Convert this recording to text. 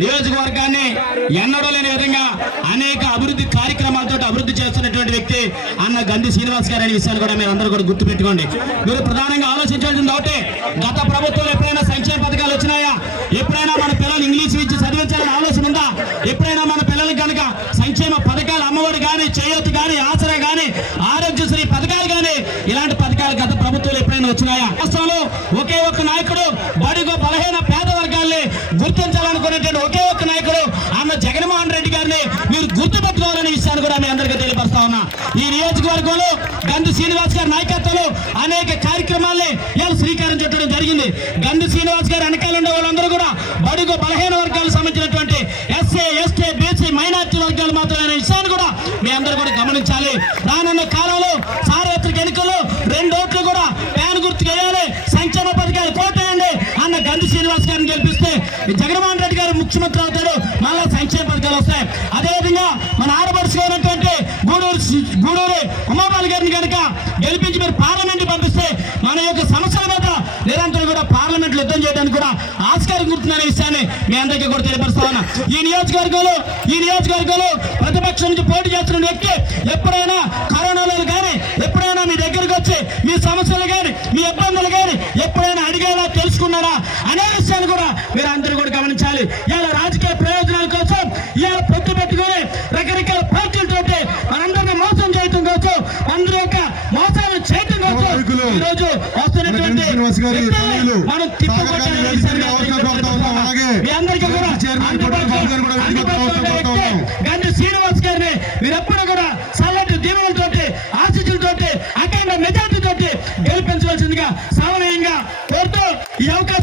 నియోజకవర్గాన్ని ఎన్నడూ లేని విధంగా అనేక అభివృద్ధి కార్యక్రమాలతో అభివృద్ధి చేస్తున్నటువంటి వ్యక్తి అన్న గంధి శ్రీనివాస్ గారు అనే విషయాన్ని కూడా మీరు అందరూ కూడా గుర్తుపెట్టుకోండి. మీరు ప్రధానంగా ఆలోచించాల్సింది ఒకటే, గత ప్రభుత్వంలో ఎప్పుడైనా సంక్షేమ పథకాలు వచ్చినాయా? ఎప్పుడైనా మన పిల్లలు ఇంగ్లీష్ ఇచ్చి చదివించాలని ఆలోచన ఉందా? ఎప్పుడైనా మన పిల్లలకు కనుక సంక్షేమ పథకాలు అమ్మఒడి కానీ, చేయూత కానీ, ఆసరా కానీ, ఆరోగ్యశ్రీ పథకాలు కానీ, ఇలాంటి పథకాలు గత ప్రభుత్వాలు ఎప్పుడైనా వచ్చినాయా? రాష్ట్రంలో ఒకే ఒక్క నాయకుడు బడుగు బలహీన పేద వర్గాల్ని గుర్తించాలనుకునేటువంటి ఒకే ఒక్క నాయకుడు అన్న జగన్మోహన్ రెడ్డి గారిని మీరు గుర్తుపెట్టుకోవాలనే విషయాన్ని కూడా మీ అందరికీ తెలియపరుస్తా ఉన్నా. ఈ నియోజకవర్గంలో గంధి శ్రీనివాస్ గారి నాయకత్వంలో అనేక కార్యక్రమాల్ని ఇవాళ శ్రీకారం చుట్టడం జరిగింది. గంధి శ్రీనివాస్ గారి వెనకాల ఉండే వాళ్ళందరూ కూడా బడుగు బలహీన వర్గాలకు సంబంధించినటువంటి ఎస్సీ, ఎస్టీ, బీసీ, మైనార్టీ వర్గాలు మాత్రమే విషయాన్ని కూడా మీ అందరూ కూడా గమనించాలి. రానున్న కాలంలో సార్వత్రిక ఎన్నికల్లో 2 ఓట్లు కూడా ప్యాన్ గుర్తుకు వేయాలి, సంక్షేమ పథకాలు కోటేయండి అన్న గంధి శ్రీనివాస్ గారిని గెలిపిస్తే జగన్మోహన్ రెడ్డి గారు ముఖ్యమంత్రి అవుతాడు, మళ్ళా సంక్షేమ పథకాలు వస్తాయి. అదేవిధంగా మన ఆడపడుచుగా ఉన్నటువంటి గూడూరు ఉమాబాలి గారిని కనుక గెలిపించి మీరు పార్లమెంట్ పంపిస్తే మన యొక్క సమస్యల మీద నిరంతరం కూడా పార్లమెంట్ యుద్ధం చేయడానికి కూడా ఆస్కారం గుర్తుందనే విషయాన్ని మీ అందరికీ కూడా తెలియపరుస్తా ఉన్నా. ఈ నియోజకవర్గంలో ప్రతిపక్షం నుంచి పోటీ చేస్తున్న వ్యక్తి ఎప్పుడైనా కరోనాలో కానీ, ఎప్పుడైనా మీ దగ్గరికి వచ్చి మీ సమస్యలు కానీ, మీ ఇబ్బందులు కానీ ఎప్పుడైనా అడిగేలా తెలుసుకున్నారా అనే విషయాన్ని కూడా మీరు అందరూ కూడా గమనించాలి. ఇలా రాజకీయ ప్రయోజనాల కోసం ఇలా పొత్తు పెట్టుకుని రకరకాల పార్టీలతోటి మనందరినీ మోసం చేయడం కోసం, అందరి యొక్క మోసాలు చేయడం కోసం ఈరోజు వస్తున్నటువంటి మనం తిప్పుకోవడం గంధి శ్రీనివాస్ గారిని మీరెప్పుడు కూడా చల్లటి దీవెనలతోటి, ఆశీస్సులతోటి, అఖండ మెజార్టీతోటి గెలిపించవలసిందిగా సవనీయంగా కోరుతూ ఈ అవకాశం